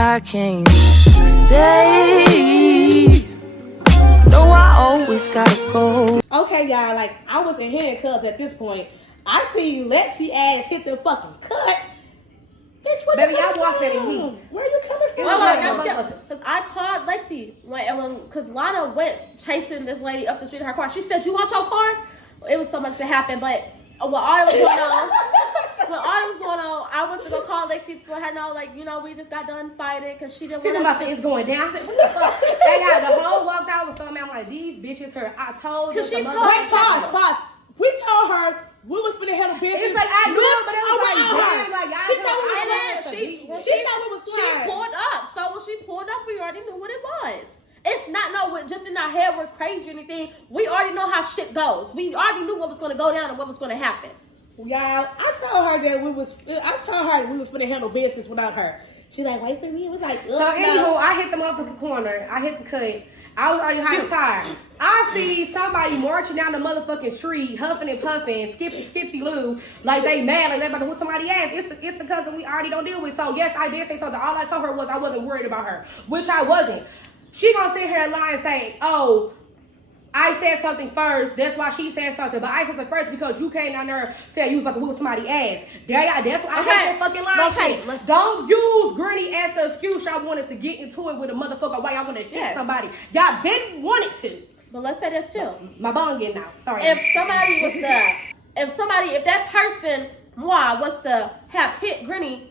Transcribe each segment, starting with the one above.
I can't stay. No, I always gotta go. Okay, y'all, like, I was in handcuffs at this point. I see Lexi ass hit the fucking cut. Bitch, what Baby, you y'all walked in the from? heat. Where are you coming from? Because I called Lexi because Lana went chasing this lady up the street in her car. She said, "You want your car?" It was so much to happen, but when all was going on, I went to go call Lexi to let her know, like, you know, we just got done fighting because she didn't want to. It's going down. I said, what the fuck? They got the whole walked out with something. I'm like, these bitches her. I told you. Because she told Wait, pause. We told her we was finna handle business. It's like, I knew, but it was like, she thought we was She pulled up. So when she pulled up, we already knew what it was. It's not just in our head we're crazy or anything. We already know how shit goes. We already knew what was going to go down and what was going to happen. Y'all, I told her we was finna handle business without her. She like, wait for me. It was like, so anywho, I hit the motherfucking corner. I hit the cut. I was already hot and tired. I see somebody marching down the motherfucking street, huffing and puffing, skippy loo, like they mad, like they about to whip somebody ass. It's the cousin we already don't deal with. So yes, I did say something. All I told her was I wasn't worried about her, which I wasn't. She gonna sit here and lie and say, oh, I said something first. That's why she said something. But I said something first because you came down there and said you was about to whip somebody's ass. That's why I hate that fucking lie shit. Don't use Granny as the excuse y'all wanted to get into it with a motherfucker. Why y'all want to hit somebody? Y'all been wanted to. But let's say this too. My bone getting out. Sorry. If that person, moi, was to have hit Granny,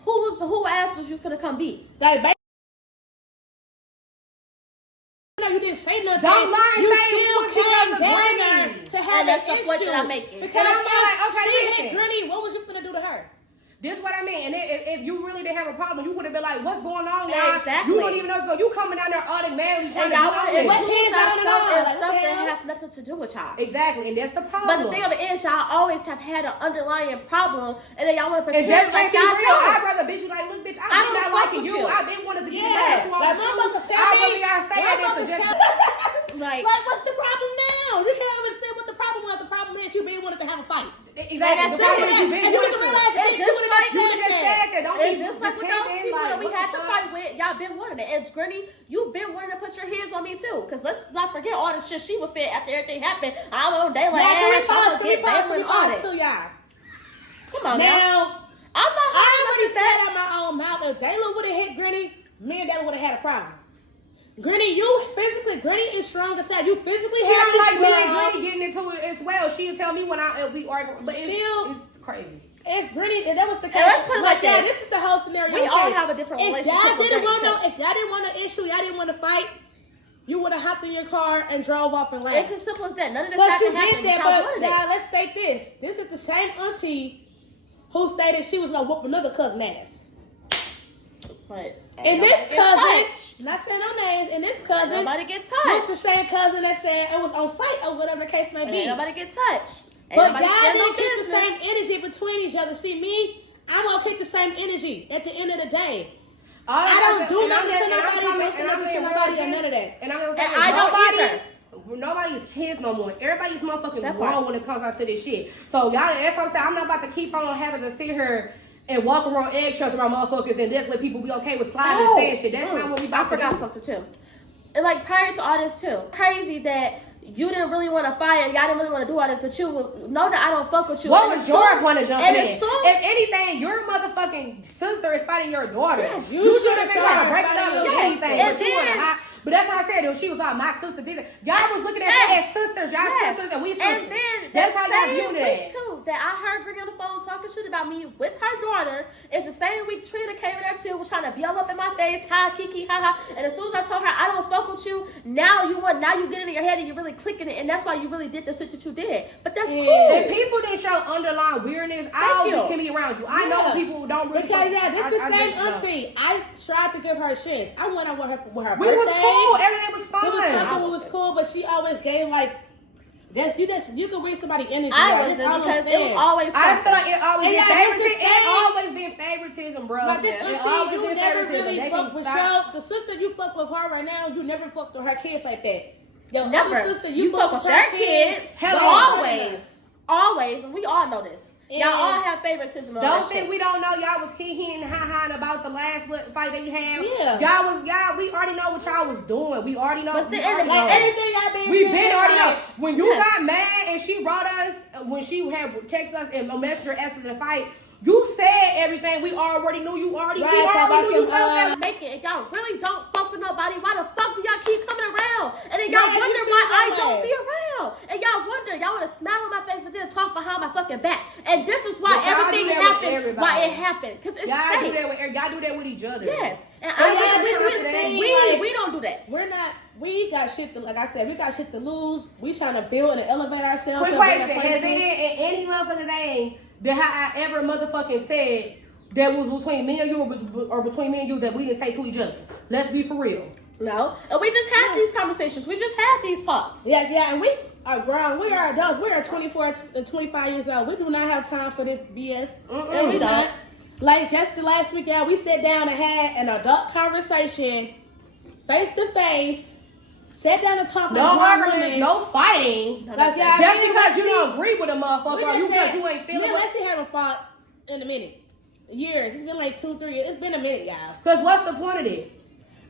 who asked was you finna come beat? Like, you didn't say nothing. Don't lie and you say still came down there to have an issue. What did I make it? Because I'm like, okay, she listen. hit Granny. What was you finna do to her? This what I mean. And if you really didn't have a problem, you would have been like, what's going on, y'all? Yeah, exactly. You don't even know what's going on. You coming down there automatically trying to stuff that has nothing to do with y'all. Exactly, and that's the problem. But the thing of it is, y'all always have had an underlying problem, and then y'all want to pretend like y'all real. I'd rather bitch you like, look, bitch, I'm not liking you. I've been wanting to get mad. Like, motherfuckers tell me. Like, what's the problem now? You can't even say what the problem was. The problem is you been wanted to have a fight. Exactly. The problem is you been wanted to realize it's just like with those people that we had to fight with. Y'all been wanting it. And Granny, you've been wanting to put your hands on me too. Because let's not forget all the shit she was saying after everything happened. I don't know, they like, can we pause to y'all? Come on now. I'm not. I already said out my own mouth. If Dayla would have hit Granny, me and Dayla would have had a problem. Granny, Granny is strong as hell. You physically she have don't this like me and girl. Granny getting into it as well. She'll tell me when we argue, but it's crazy. If that was the case, let's put it like this. This is the whole scenario. We all have a different relationship. If y'all didn't want to issue, y'all didn't want to fight, you would have hopped in your car and drove off and left. It's as simple as that. None of this but had you to happen. did that. But now let's state this. This is the same auntie who stated she was gonna whoop another cousin ass. Right. And this cousin, not saying no names, and this cousin, nobody get touched. was the same cousin that said it was on site or whatever the case may be. Ain't nobody get touched. But y'all didn't keep the same energy between each other. See, me, I'm gonna pick the same energy at the end of the day. I don't do nothing to nobody, don't say nothing to nobody, or none of that. And I'm gonna say, I don't either. Nobody's kids no more. Everybody's motherfucking grown when it comes out to this shit. So y'all, that's what I'm saying. I'm not about to keep on having to sit here and walk around eggshells around motherfuckers and just let people be okay with sliding and saying shit. That's not what we about to do. I forgot something too. And like prior to all this too, crazy that you didn't really want to fight and y'all didn't really want to do all this, but you know that I don't fuck with you. What was your point of jumping in? If anything, your motherfucking sister is fighting your daughter. Yes, you should have been trying to break it up and anything. But that's what I said. She was like, my sister did it. Y'all was looking at her as sisters. Y'all sisters and we sisters. And then that's how y'all viewed it. Too, that I heard Granny on the phone talking shit about me with her daughter. It's the same week Trina came in there too, was trying to yell up in my face, ha, kiki, ha, ha. And as soon as I told her I don't fuck with you, now you get it in your head and you're really clicking it, and that's why you really did the shit that you did. But that's cool. And people that show underlying weirdness, I always can be around you. I know people don't really. Because this the same auntie. I tried to give her a chance. I went out with her for her birthday. We was cool. Everything was fun. It was cool, but she always gave like you can read somebody's energy. I wasn't because it was always something. I feel like it always been favoritism. It always been favoritism, bro. Like this auntie, you never really fucked with stop. the sister you fuck with her right now. You never fucked with her kids like that. Your other sister, you fuck with their kids. Always, and we all know this. Y'all all have favoritism. Don't think we don't know. Y'all was hee and ha about the last fight that you had. Yeah. We already know what y'all was doing. We already know. But Everything y'all been we saying, been already know. like, When you got mad and she brought us, when she had texted us and messaged her after the fight, you said everything we already knew. We already knew you felt that. Make it. If y'all really don't fuck with nobody, why the fuck do y'all keep coming around? And then y'all wonder why I don't be around. And y'all wonder, y'all want to smile on my face, but then talk behind my fucking back. And this is why everything happened. Why it happened? Because it's y'all fake. Y'all do that with each other. Yes. And we don't do that. We're not. We got shit to, like I said, we got shit to lose. We trying to build and elevate ourselves. Quick question: has there in any motherfucking name that I ever motherfucking said that was between me and you or between me and you that we didn't say to each other? Let's be for real. No, and we just had these conversations. We just had these talks. Yeah, and we are grown. We are adults. We are 24 and 25 years old. We do not have time for this BS. And we don't. Like just the last week, y'all, we sat down and had an adult conversation, face to face. Sat down and talked. No arguments, no fighting. Like, yeah, just because you don't agree with a motherfucker or because you ain't feeling it. Let's see, haven't fought in a minute. Years. It's been like 2-3 years. It's been a minute, y'all. Because what's the point of it?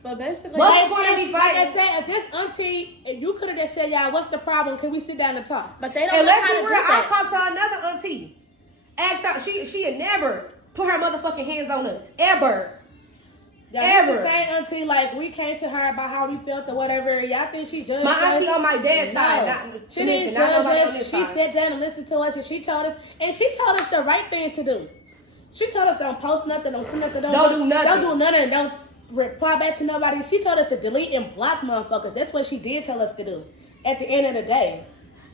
But basically, what's the point of me fighting? Like I said, if this auntie, if you could have just said, y'all, what's the problem? Can we sit down and talk? But they don't and know let's how be to real. do that. I talked to another auntie. Asked her, she had never put her motherfucking hands on us. Ever. Ever. The same auntie, like, we came to her about how we felt or whatever. Y'all think she judged us? My auntie on my dad's side. She didn't judge us. She sat down and listened to us, and she told us the right thing to do. She told us don't post nothing, don't see nothing, don't do nothing. Don't do nothing, don't reply back to nobody. She told us to delete and block motherfuckers. That's what she did tell us to do at the end of the day.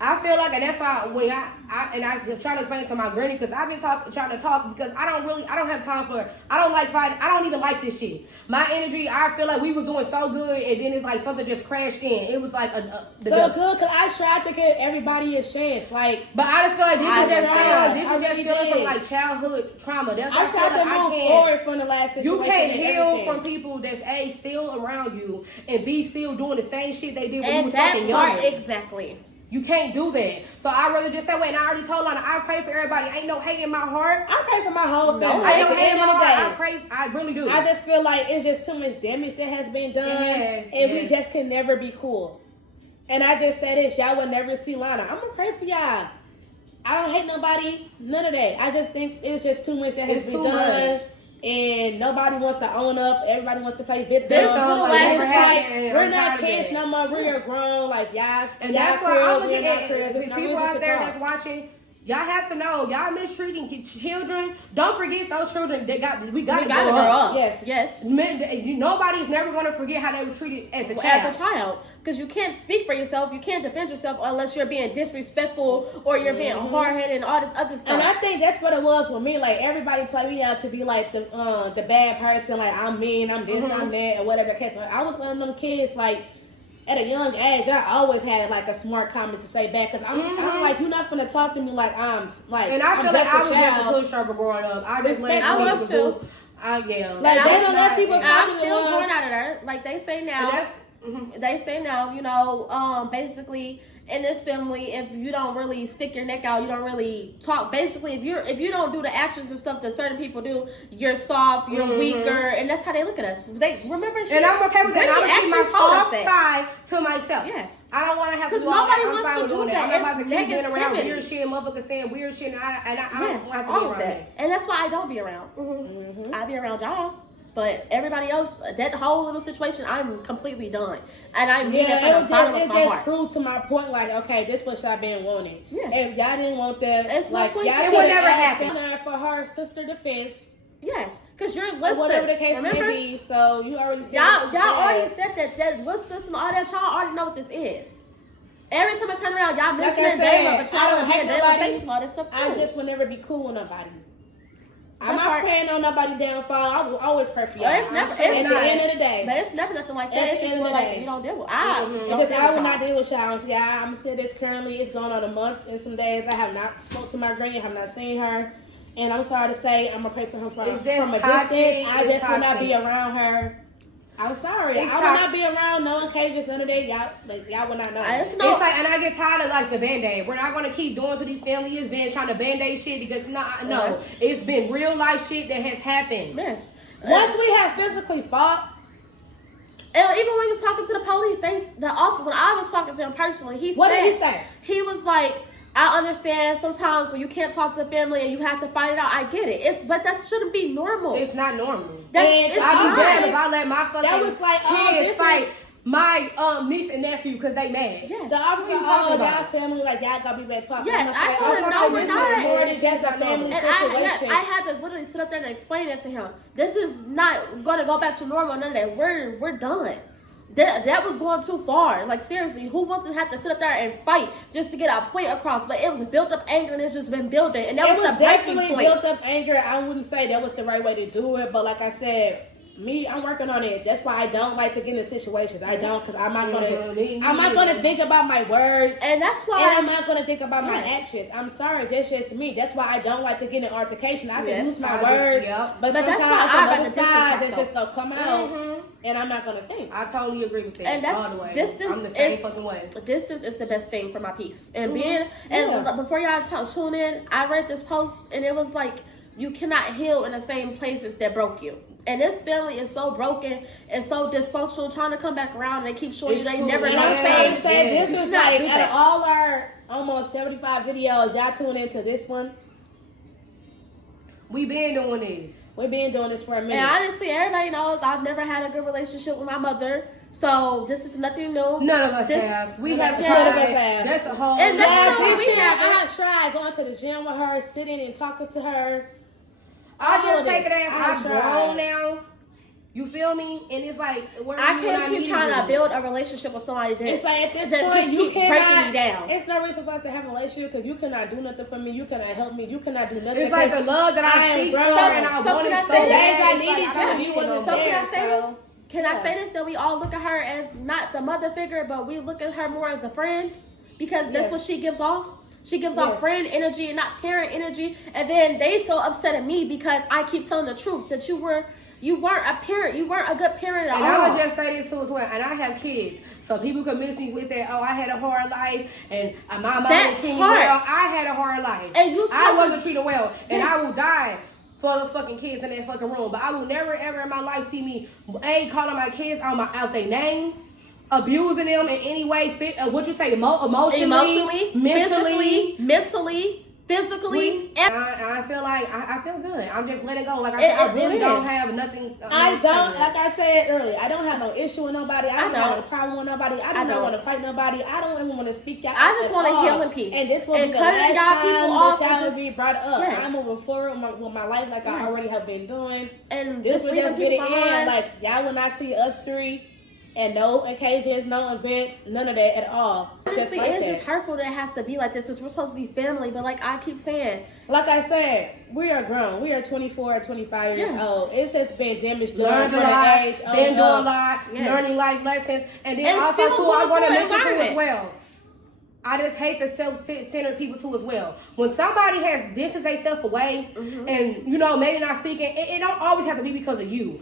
I feel like, and that's why when I try to explain to my granny, because I've been trying to talk because I don't have time for, I don't like fighting, I don't even like this shit. My energy, I feel like we was doing so good, and then it's like something just crashed in. It was like good, because I tried to give everybody a chance, like. But I just feel like this is just feeling from like childhood trauma. That's I tried to move forward from the last situation. You can't heal from people that's A, still around you, and B, still doing the same shit they did when you was fucking young. Exactly. You can't do that. So I'd rather just that way. And I already told Lana, I pray for everybody. Ain't no hate in my heart. I pray for my whole family. I don't hate in my heart. I really do. I just feel like it's just too much damage that has been done. And we just can never be cool. And I just say this, y'all will never see Lana. I'm going to pray for y'all. I don't hate nobody. None of that. I just think it's just too much that has been done. And nobody wants to own up. Everybody wants to play victim. We're not kids no more. We're grown. Like y'all. And that's why I'm looking at people out there that's watching. Y'all have to know, y'all mistreating children. Don't forget those children. We got to grow up. Yes. Nobody's never going to forget how they were treated as a child. Because you can't speak for yourself. You can't defend yourself unless you're being disrespectful or you're being hard-headed and all this other stuff. And I think that's what it was with me. Like, everybody played me out to be like the bad person. Like, I'm mean, I'm this, I'm that, or whatever the case. I was one of them kids, like, at a young age, I always had like a smart comment to say back because I'm like, you're not gonna talk to me like I'm like. And I feel like I was just a pushover growing up. I just I was too. Like they don't let people. I'm still born out of there. Like they say now. They say now. You know, basically. In this family, if you don't really stick your neck out, you don't really talk. Basically, if you don't do the actions and stuff that certain people do, you're soft, you're weaker, and that's how they look at us. They remember, and I'm okay with that. I'm gonna keep my soft side to myself. Yes, I don't want to have to. Because nobody wants to do that. I'm about to keep being around weird shit, motherfuckers saying weird shit, and I don't have to be around that. And that's why I don't be around. I be around y'all. But everybody else, that whole little situation, I'm completely done. And I mean it from the bottom of my heart. It just proved to my point, like, okay, this what y'all been wanting. Yes. If y'all didn't want that, it's like, y'all it would never happen. For her sister defense. Yes, because you're listless. Whatever the case may be, so you already said y'all already said that list system, all that, y'all already know what this is. Every time I turn around, y'all mention Dayla, but y'all don't hate nobody. All that stuff too. I just will never be cool with nobody. I'm not praying on nobody's downfall. I will always pray for y'all. At the end of the day. But it's never nothing like that. It's just more like you don't deal with. Because I will not deal with y'all. See, I'm gonna say this currently. It's going on a month and some days. I have not spoke to my granny. I have not seen her. And I'm sorry to say, I'm gonna pray for him from a distance. I just will not be around her. I'm sorry. I will not be around no one cages, none of that. Y'all will not know. It's like, and I get tired of like the band-aid. We're not gonna keep going to these family events trying to band-aid shit because no, it's been real life shit that has happened. Yes. Once we have physically fought. And even when he was talking to the police, when I was talking to him personally, what did he say? He was like, I understand sometimes when you can't talk to family and you have to fight it out. I get it. But that shouldn't be normal. It's not normal. I'd be bad if I let my fucking that was like, kids fight my niece and nephew because they mad. Yeah. The officer told y'all family like y'all gotta be back talking. Yes, I told him no, we're not. More than just a family situation. I had to literally sit up there and explain it to him. This is not gonna go back to normal. None of that. We're done. That was going too far. Like, seriously, who wants to have to sit up there and fight just to get our point across? But it was built up anger and it's just been building. And that was the breaking point. Built up anger. I wouldn't say that was the right way to do it. But like I said, I'm working on it. That's why I don't like to get in situations. I don't, because I'm not gonna think about my words, and that's why I'm not gonna think about my actions. I'm sorry, that's just me. That's why I don't like to get in altercation. I can use my words, but sometimes another side that's just gonna come out, and I'm not gonna think. I totally agree with that. And that's all the way. Distance I'm the same fucking way. Distance is the best thing for my peace. And before y'all tune in, I read this post and it was like, you cannot heal in the same places that broke you. And this family is so broken and so dysfunctional, trying to come back around, and they keep showing you they never know. I'm saying this was like, out of all our almost 75 videos, y'all tune into this one. We been doing this. We've been doing this for a minute. And honestly, everybody knows I've never had a good relationship with my mother. So this is nothing new. None of us have. We have tried. None of us have. That's a whole. And I tried going to the gym with her, sitting and talking to her. I just take it as I'm grown now. You feel me? And it's like, I can't keep trying to build a relationship with somebody that it's like, at this point, you cannot breaking me down. It's no reason for us to have a relationship because you cannot do nothing for me. You cannot help me. You cannot do nothing. It's like the love that I speak for, and I wanted so bad. I needed you. You wasn't there. Can I say this? Can I say this? That we all look at her as not the mother figure, but we look at her more as a friend, because that's what she gives off. She gives off friend energy and not parent energy. And then they so upset at me because I keep telling the truth that you weren't a parent. You weren't a good parent at all. And I would just say this too as well. And I have kids, so people can miss me with that. Oh, I had a hard life, and my mom didn't treat me well. I had a hard life, and I wasn't treated well, and I will die for those fucking kids in that fucking room. But I will never ever in my life see me calling my kids out their name, abusing them in any way. What you say? Emotionally, mentally, physically. I feel like I feel good. I'm just letting go. Like I said, I really don't have nothing. I don't, like I said earlier, I don't have no issue with nobody. I don't have a problem with nobody. I don't want to fight nobody. I don't even want to speak out. I just want to heal in peace. And this will be the last time the shall be brought up. Yes. I'm moving forward with my life like I already have been doing. And this will just be the end. Like, y'all will not see us three. And no occasions, no events, none of that at all. Honestly, it's just hurtful that it has to be like this. Because we're supposed to be family, but like I keep saying, like I said, we are grown. We are 24 or 25 years old. It's just been damaged done for the age. Been doing a lot, learning life lessons, and then also too, I want to mention too as well. I just hate the self-centered people too as well. When somebody has distanced themselves away, and maybe not speaking, it don't always have to be because of you.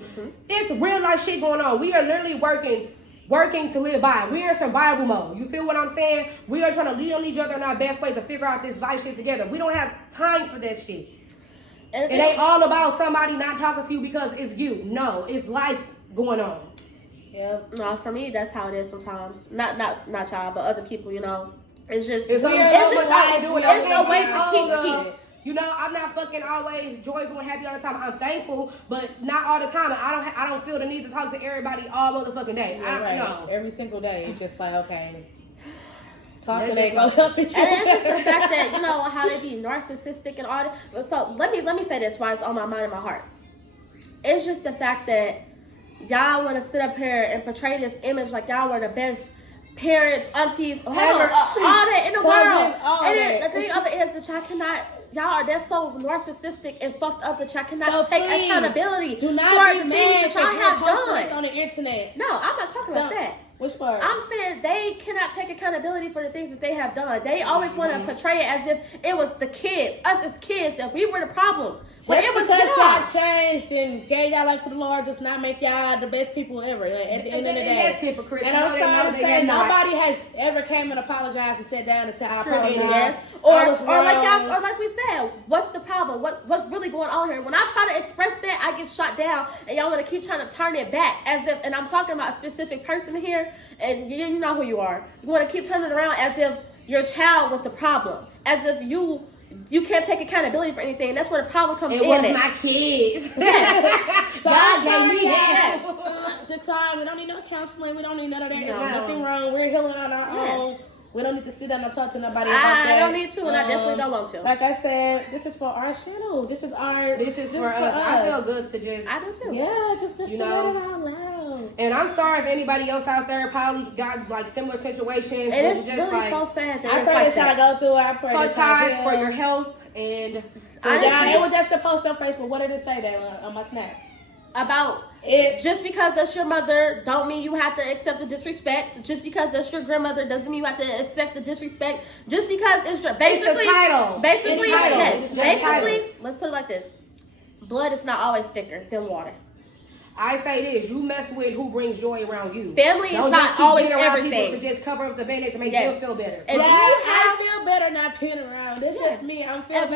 It's real life shit going on. We are literally working to live by. We are in survival mode. You feel what I'm saying? We are trying to lead on each other in our best way to figure out this life shit together. We don't have time for that shit. It ain't all about somebody not talking to you because it's you. No, it's life going on. Yeah. No, for me, that's how it is sometimes. Not child, but other people. It's just it's a way to keep peace. I'm not fucking always joyful and happy all the time. I'm thankful, but not all the time. I don't feel the need to talk to everybody all motherfucking day. Every single day, it's just like, okay, talking ain't gonna help you. And it's just the fact that how they be narcissistic and all that. So let me say this while it's on my mind and my heart. It's just the fact that y'all want to sit up here and portray this image like y'all were the best parents, aunties, all that in the world. And then the thing of it is that that's so narcissistic and fucked up that y'all cannot take accountability. Do not be for the mad things that y'all have done on the internet. No, I'm not talking about that. Which part? I'm saying they cannot take accountability for the things that they have done. They always want to portray it as if it was the kids, us as kids, that we were the problem. But it was because y'all changed and gave y'all life to the Lord does not make y'all the best people ever. Like, at the end of the day, that's hypocrite. And I'm sorry to say, nobody has ever came and apologized and sat down and said, "I apologize." Yes. Or like we said, what's the problem? What's really going on here? When I try to express that, I get shot down, and y'all want to keep trying to turn it back as if. And I'm talking about a specific person here, and you know who you are. You want to keep turning it around as if your child was the problem, as if you can't take accountability for anything. That's where the problem comes in. It was my kids. Yes. So God gave me that. Decline. We don't need no counseling. We don't need none of that. There's nothing wrong. We're healing on our own. We don't need to sit down and talk to nobody about that. I don't need to, and I definitely don't want to. Like I said, this is for our channel. This is for us. I feel good to just. I do too. Yeah, just to let it out loud. And I'm sorry if anybody else out there probably got like similar situations. And it's just really so sad that I pray that y'all go through it. I pray that y'all for your health and. It was just a post on Facebook. What did it say there on my snap? About it, just because that's your mother don't mean you have to accept the disrespect. Just because that's your grandmother doesn't mean you have to accept the disrespect. Just because it's your basically it's a title. Basically, yes. Basically, titles. let's put it like this: blood is not always thicker than water. I say this: you mess with who brings joy around you. Family is not always everything. To just cover up the band-aids to make you feel better. And I feel better not being around. This is me. I'm feeling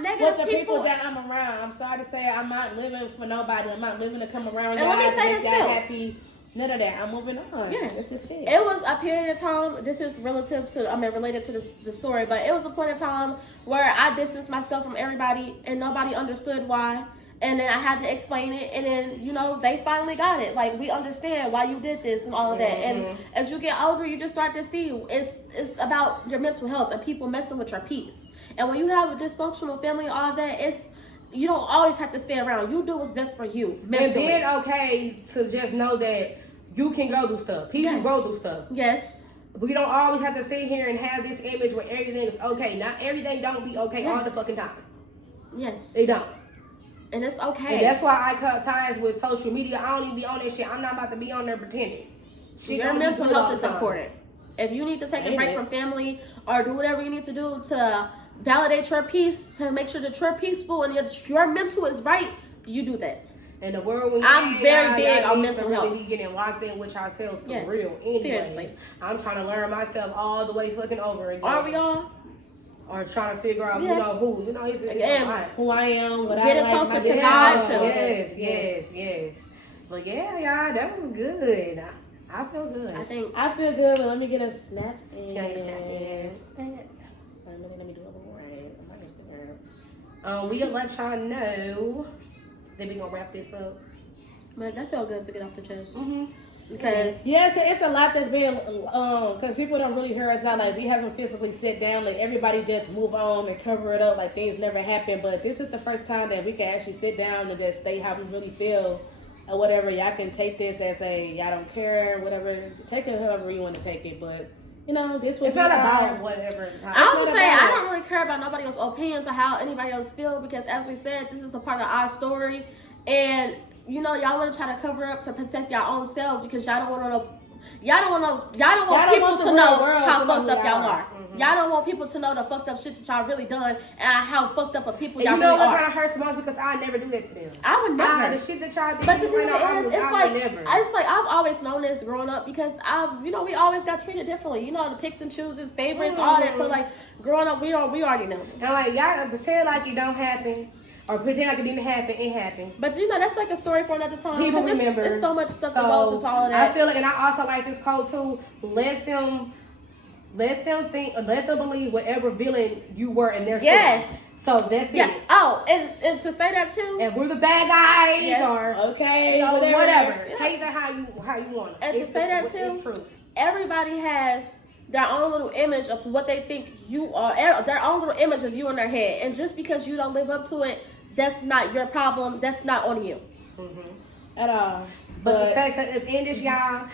better with the people that I'm around. I'm sorry to say, I'm not living for nobody. I'm not living to come around. And let me say this too. Happy. None of that. I'm moving on. Yes, this is it. It was a period of time. This is related to the story, but it was a point in time where I distanced myself from everybody, and nobody understood why. And then I had to explain it, and then, they finally got it. Like, we understand why you did this and all of that. And as you get older, you just start to see it's about your mental health and people messing with your peace. And when you have a dysfunctional family and all of that, you don't always have to stay around. You do what's best for you mentally. And then okay to just know that you can go through stuff. People go through stuff. Yes. We don't always have to sit here and have this image where everything is okay. Not everything don't be okay all the fucking time. Yes. They don't. And it's okay. And that's why I cut ties with social media. I don't even be on that shit. I'm not about to be on there pretending. Your mental health is important. If you need to take a break from family or do whatever you need to do to validate your peace, to make sure that you're peaceful and your mental is right, you do that. In the world, I'm very big on mental health. Really be getting locked in with ourselves for yes, real. Anyways, seriously. I'm trying to learn myself all the way fucking over again. Are we all? Or trying to figure out, who. It's again, who I am, what getting I like. Closer to God, too. Yes. But yeah, y'all, that was good. I feel good. I feel good, but let me get a snap in. Let me do it right. We'll let y'all know that we gonna wrap this up. But that felt good to get off the chest. Mm-hmm. Because it's a lot that's being because people don't really hear us out. Like, we haven't physically sit down. Like, everybody just move on and cover it up like things never happened. But this is the first time that we can actually sit down and just say how we really feel or whatever. Y'all can take this as y'all don't care, whatever. Take it however you want to take it. But this was not about whatever. I would say I don't really care about nobody else's opinions or how anybody else feel, because as we said, this is a part of our story, and y'all want to try to cover up to protect your own selves because y'all don't want people to know how fucked up y'all are. Mm-hmm. Y'all don't want people to know the fucked up shit that y'all really done and how fucked up of people y'all really are. You know what kind of hurts most, because I never do that to them. I would never. The shit that y'all do. But the thing is, it's like I've always known this growing up, because we always got treated differently. The picks and chooses, favorites, all that. So like growing up, we already know. And like, y'all pretend like it don't happen. Or pretend like it didn't happen, it happened. But that's like a story for another time. People remember. There's so much stuff that goes into all of that. I feel it, and I also like this quote too. Let them believe whatever villain you were in their story. Yes. So that's it. Oh, and to say that too. And we're the bad guys, or okay, or whatever. Yeah. Take that how you want it. And to say that too, it's true. Everybody has their own little image of what they think you are, their own little image of you in their head. And just because you don't live up to it, that's not your problem. That's not on you. Mm-hmm. At all. But at the end is y'all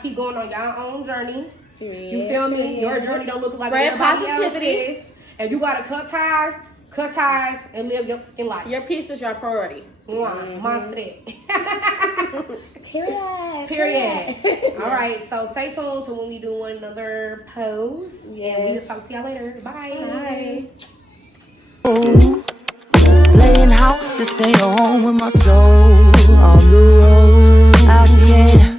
keep going on y'all own journey. You feel me? Your journey don't look like everybody positivity. else's. And you gotta cut ties, and live your fucking life. Your peace is your priority. Monster that. Period. All right, so stay tuned to when we do another pose. Yes. And we just talk to y'all later. Bye. Playing house, this ain't home with my soul on the road. I can't